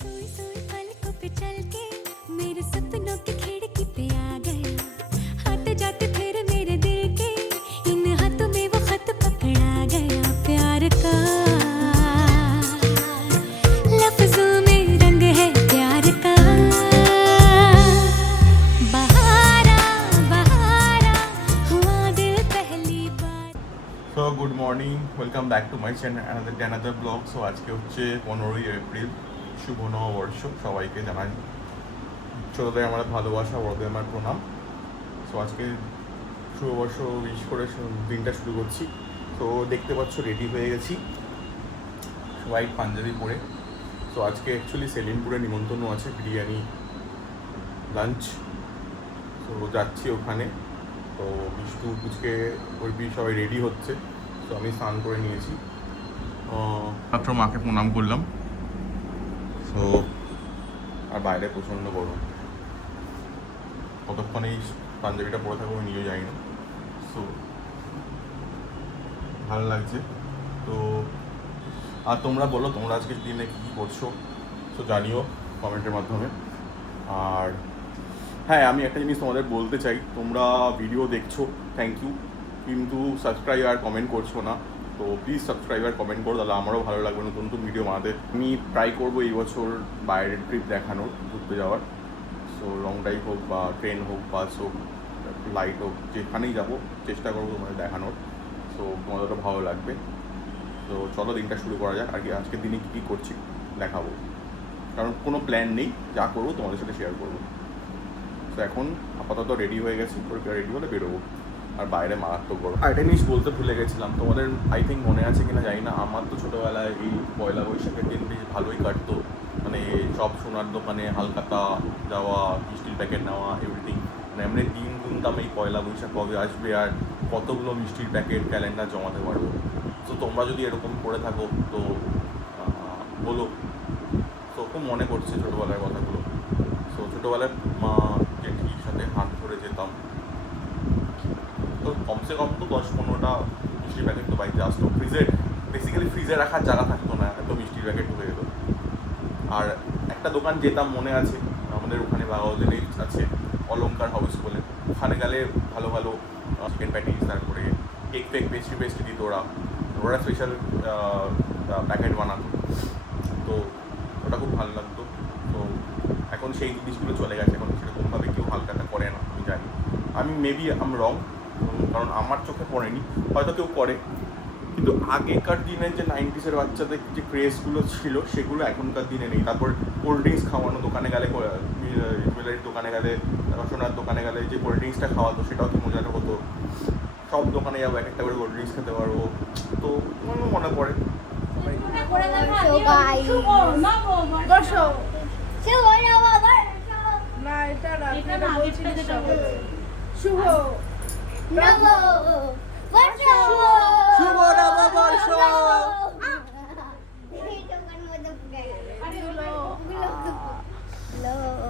सोई सोई पलकों पे चल के मेरे सपनों की खिड़की पे आ गया आते जाते फिर मेरे दिल के इन हाथों में वो खत पकड़ा गया प्यार का लफ्जों में रंग है प्यार का बहारा बहारा हुआ दिल पहली बार। So good morning, welcome back to my channel another blog. So আজকে হচ্ছে 15ই এপ্রিল, শুভ নববর্ষ। সবাইকে জানাই ছোটোদের আমার ভালোবাসা, বড়দের আমার প্রণাম। সো আজকে শুভবর্ষ উইশ করে দিনটা শুরু করছি। তো দেখতে পাচ্ছ রেডি হয়ে গেছি হোয়াইট পাঞ্জাবি পরে। সো আজকে অ্যাকচুয়ালি সেলিমপুরে নিমন্ত্রণ আছে, বিরিয়ানি লাঞ্চ। তো যাচ্ছি ওখানে। তো বিষ্ণু পুচকে ওই সবাই রেডি হচ্ছে। তো আমি স্নান করে নিয়েছি, মাত্র মাকে প্রণাম করলাম। তো আর বাইরে প্রচণ্ড গরম, কতক্ষণ এই পাঞ্জাবিটা পরে থাকবো আমি নিজেও যাই না। সো ভালো লাগছে। তো আর তোমরা বলো, তোমরা আজকের দিনে কী কী করছো? তো জানিও কমেন্টের মাধ্যমে। আর হ্যাঁ, আমি একটা জিনিস তোমাদের বলতে চাই, তোমরা ভিডিও দেখছো, থ্যাংক ইউ, কিন্তু সাবস্ক্রাইব আর কমেন্ট করছো না। তো প্লিজ সাবস্ক্রাইব আর কমেন্ট করো, তাহলে আমারও ভালো লাগবে নতুন নতুন ভিডিও বানাতে। আমি ট্রাই করবো এই বছর বাইরের ট্রিপ দেখানোর, ঘুরতে যাওয়ার। সো লং ড্রাইভ হোক বা ট্রেন হোক, বাস হোক, ফ্লাইট হোক, যেখানেই যাবো চেষ্টা করবো তোমাদের দেখানোর। সো তোমাদেরও ভালো লাগবে। তো চলো দিনটা শুরু করা যাক। আর কি আজকের দিনে কী কী করছি দেখাবো, কারণ কোনো প্ল্যান নেই, যা করবো তোমাদের সাথে শেয়ার করবো। তো এখন আপাতত রেডি হয়ে গেছি, পরীক্ষা রেডি হলে বেরোবো। আর বাইরে মারাত্মক গরম। আর একটা জিনিস বলতে ভুলে গেছিলাম, তোমাদের আই থিঙ্ক মনে আছে কিনা জানি না, আমার তো ছোটোবেলায় এই পয়লা বৈশাখের দিন বেশ ভালোই কাটতো। মানে সব সোনার দোকানে হালকাতা যাওয়া, মিষ্টির প্যাকেট নেওয়া, এভরিথিং। মানে এমনি দিন গুনতাম এই পয়লা বৈশাখ কবে আসবে আর কতগুলো মিষ্টির প্যাকেট ক্যালেন্ডার জমাতে পারবো। তো তোমরা যদি এরকম করে থাকো তো বলো। তো খুব মনে করছে ছোটোবেলার কথাগুলো। তো ছোটোবেলায় মা জেঠির সাথে হাত ধরে যেতাম। তো কমসে কম তো 10-15টা মিষ্টির প্যাকেট তো বাড়িতে আসতো। বেসিক্যালি রাখার জায়গা থাকতো না, এত মিষ্টির প্যাকেট হয়ে যেত। আর একটা দোকান যেতাম মনে আছে, আমাদের ওখানে বাগাওদিনেই আছে, অলঙ্কার হাউস বলে। ওখানে গেলে ভালো ভালো চিকেন প্যাটিস, তারপরে কেক পেস্ট্রি দিত ওরা স্পেশাল প্যাকেট বানাতো। তো ওটা খুব ভালো লাগতো। তো এখন সেই জিনিসগুলো চলে গেছে, এখন সেরকমভাবে কেউ হালকাটা করে না, আমি জানি। আমি মেবি আম রং, কারণ আমার চোখে পড়েনি, হয়তো কেউ করে। কিন্তু আগেকার দিনে যে 90s বাচ্চাদের যে ক্রেজগুলো ছিল সেগুলো এখনকার দিনে নেই। তারপর কোল্ড ড্রিঙ্কস খাওয়ানো, দোকানে গেলে, জুয়েলারির দোকানে গেলে, সোনার দোকানে গেলে যে কোল্ড ড্রিঙ্কসটা খাওয়াতো সেটাও কি মজার হতো। সব দোকানে যাবো, এক একটা করে কোল্ড ড্রিঙ্কস খেতে পারবো। তো আমার মনে পড়ে।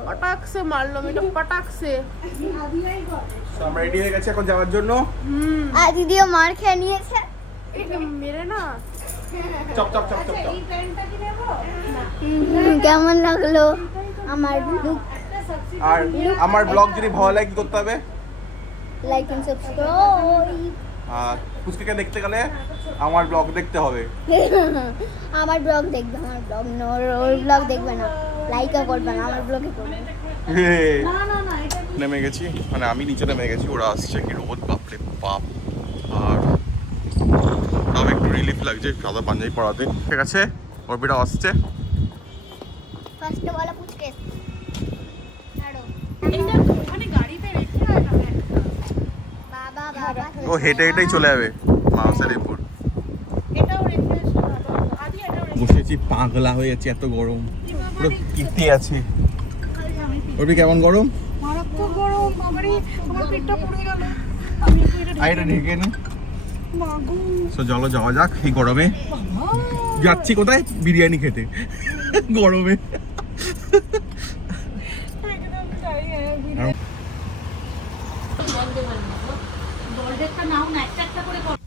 পটাকসে মারলো মেয়েটা, পটাকসে। আমরা রেডি হয়ে গেছি এখন যাওয়ার জন্য। আর দিদিও মার খেয়ে নিয়েছে। মেরে না চপ চপ চপ চপ। কেমন লাগলো আমার লুক? আর আমার ব্লগ যদি ভালো লাগে কি করতে হবে? Like and subscribe. আর পুচকিকে দেখতে গেলে আমার ব্লগ দেখতে হবে। আমার ব্লগ দেখবে, আমার ব্লগ ওর ব্লগ দেখবে না, লাইকও করবে না, আমার ব্লগে করবে। নেমে গেছি, মানে আমি নিচে নেমে গেছি, ওরা আসছে। কি রোদ, বাপরে বাপ। আর তাও একটু রিলিফ লাগছে সাদা পাঞ্জাবি পরাতে। ঠিক আছে, অর্পিতা আসছে। ফার্স্টে বলা পুচকে ছাড়ো। বাবা বাবা ও হেঁটে হেঁটেই চলে যাবে মা সেলিমপুর। বসেছি, পাগলা হয়ে যাচ্ছে, এত গরম, পুরো কিতে আছে। ওটা কেমন গরম? মারাত্মক গরম, বাবারে আমার পেটটা পুড়ে গেল। আইটা ঢেকে নি। সো চলো যাওয়া যাক এই গরমে। যাচ্ছি কোথায়? বিরিয়ানি খেতে গরমে।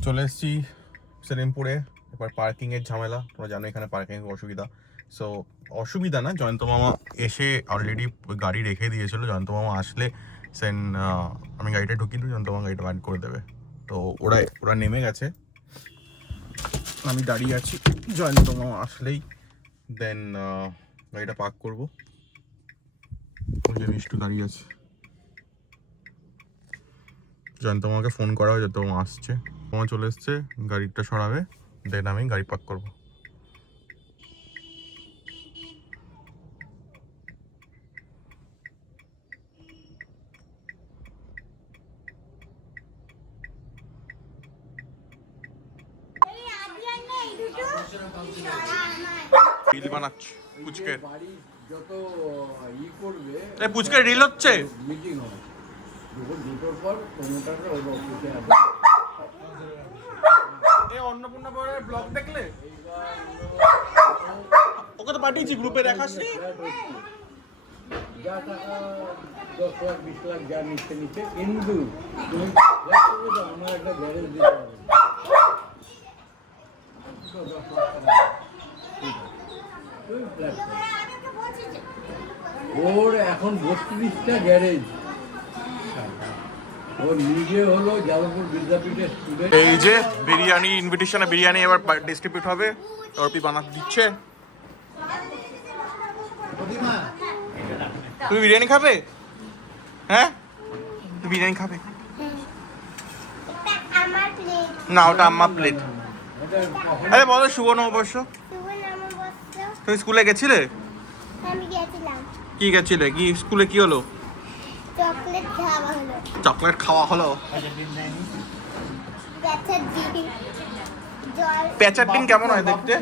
চলে এসেছি সেলিমপুরে। এবার পার্কিংয়ের ঝামেলা, তোমরা জানো এখানে পার্কিংয়ের অসুবিধা। সো অসুবিধা না, জয়ন্ত মামা এসে অলরেডি গাড়ি রেখে দিয়েছিল। জয়ন্ত মামা আসলে সেন আমি গাড়িটা ঢুকিয়ে দিই, জয়ন্ত মামা গাড়িটা বার করে দেবে। তো ওরা নেমে গেছে, আমি দাঁড়িয়ে আছি। জয়ন্ত মামা আসলেই দেন গাড়িটা পার্ক করবো। ওই যে মিষ্টু দাঁড়িয়ে আছে, জয়ন্ত মামাকে ফোন করা হয়, জয়ন্ত মামা আসছে। মামা চলে এসছে, গাড়িটা সরাবে, দেন আমি গাড়ি পার্ক করবো। রিল বানাচ্ছি পুচকের, যত ই করবে এই পুচকের রিল হচ্ছে। মিটিং হয় যখন দুটোর পর প্রমোটাররা ওর অফিসে আসে। এই অন্নপূর্ণা বড়ের ব্লগ দেখলে? ওকে তো পাঠিয়েছি গ্রুপে, দেখাসনি? যা টাকা 10 লাখ 20 লাখ যা নিচ্ছে কিন্তু তুমি flat করবে তো আমার একটা গ্যারেজ দিতে হবে। তো 10 লাখ টাকা। ঠিক আছে। তুমি flat করো। ওর এখন 32টা গ্যারেজ। ওর নিজে হলো যাদবপুর বিদ্যাপীঠের স্টুডেন্ট। এই যে বিরিয়ানি ইনভিটেশনে বিরিয়ানি এবার ডিস্ট্রিবিউট হবে, তরপি বানাতে দিচ্ছে। তুমি বিরিয়ানি খাবে? হ্যাঁ তুমি বিরিয়ানি খাবে? আমার প্লেট না, ওটা আম্মা প্লেট। আরে বলো শুভ নববর্ষ। তুমি স্কুলে গেছিলে? আমি গেছিলাম, কি গেছিলে? কি স্কুলে কি হলো? চকলেট খাওয়া হলো, চকলেট খাওয়া হলো। ব্যথার দিন জল। পেঁচার ডিম কেমন হয় দেখতে?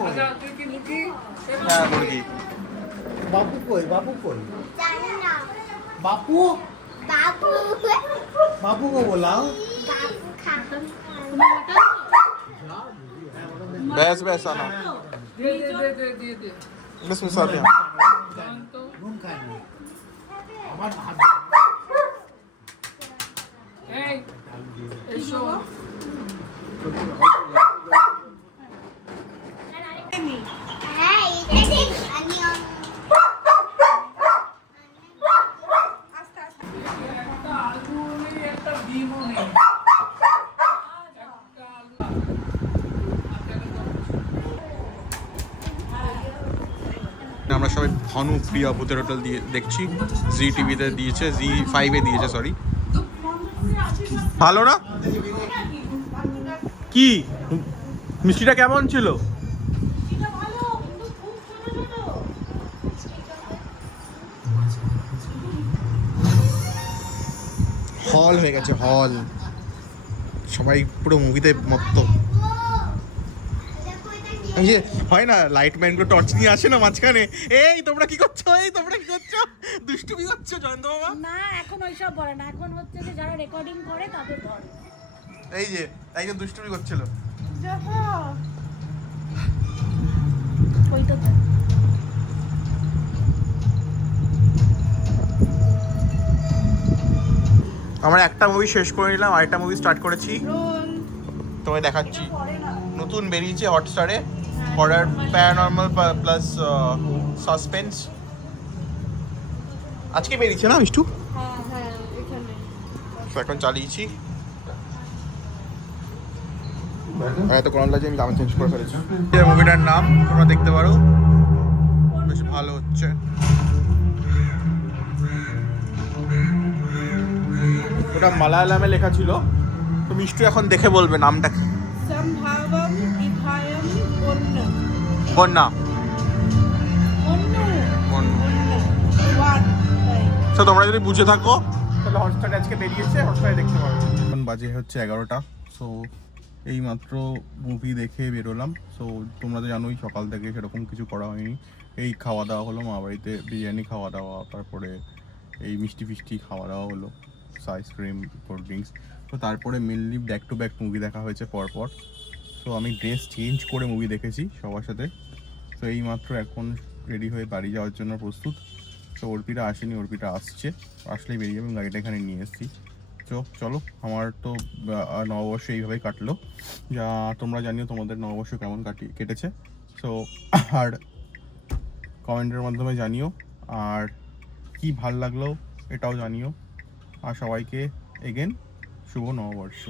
হ্যাঁ মুরগি। বাপু কই জানি না বাপু বাবু বাপু को बुलाओ। বাবু খাবো बैस बैस आना बस मिसाल यहाँ নুন খায় না আমার হাত হ্যাঁ এটা ঠিক আমি আমরা সবাই ভানু প্রিয়া ভূতের হোটেল দিয়ে দেখছি, জি টিভিতে দিয়েছে, জি5-এ দিয়েছে, সরি। ভালো না? কি মিষ্টিটা কেমন ছিল? হল হয়ে গেছে হল, সবাই পুরো মুভিতে মত্ত। এই যে হয় না লাইট ম্যানগুলো টর্চ নিয়ে আসে না মাঝখানে, এই তোমরা কি করছো, দুষ্টুমি করছো জয়ন্ত বাবা? না এখন ওইসব বলে না, এখন হচ্ছে যে যারা রেকর্ডিং করে তাদের ধরে। এই যে একজন দুষ্টুমি করছিল। ওই তো আমরা একটা মুভি শেষ করে নিলাম, আরেকটা মুভি স্টার্ট করেছি, তোমায় দেখাচ্ছি। নতুন বেরিয়েছে হটস্টারে, হরর প্যারানর্মাল প্লাস সাসপেন্স। আজকে বেরিয়েছে না মিষ্টু? তো এখন চালিয়েছি। এত গরম লাগছে আমি দাম চেঞ্জ করে ফেলেছি। এই মুভিটার নাম তোমরা দেখতে পারো, বেশ ভালো হচ্ছে। ওটা মালায়ালামে লেখা ছিল, তো মিষ্টু এখন দেখে বলবে নামটা কি। সম্ভাবম বিধায়ম বন্যা তো তোমরা যদি বুঝে থাকো তাহলে হটস্টারে আজকে বেরিয়েছে, হটস্টারে দেখতে পারো। এখন বাজে হচ্ছে 11টা। সো এই মাত্র মুভি দেখে বেরোলাম। সো তোমরা তো জানোই সকাল থেকে সেরকম কিছু করা হয়নি, এই খাওয়া দাওয়া হলো মা বাড়িতে, বিরিয়ানি খাওয়া দাওয়া, তারপরে এই মিষ্টি ফিষ্টি খাওয়া দাওয়া হলো, আইসক্রিম, কোল্ড ড্রিঙ্কস। তো তারপরে mainly back to back movie দেখা হয়েছে পরপর। সো আমি ড্রেস চেঞ্জ করে মুভি দেখেছি সবার সাথে। তো এই মাত্র এখন রেডি হয়ে বাড়ি যাওয়ার জন্য প্রস্তুত। তো অর্পিতা আসেনি, অর্পিতা আসছে, আসলেই বেরিয়ে যাবে। গাড়িটা এখানে নিয়ে এসেছি। তো চলো, আমার তো নববর্ষ এইভাবেই কাটলো। যা তোমরা জানিও তোমাদের নববর্ষ কেমন কেটেছে। সো আর কমেন্টের মাধ্যমে জানিও, আর কি ভাল লাগলো এটাও জানিও। আর সবাইকে এগেন শুভ নববর্ষ।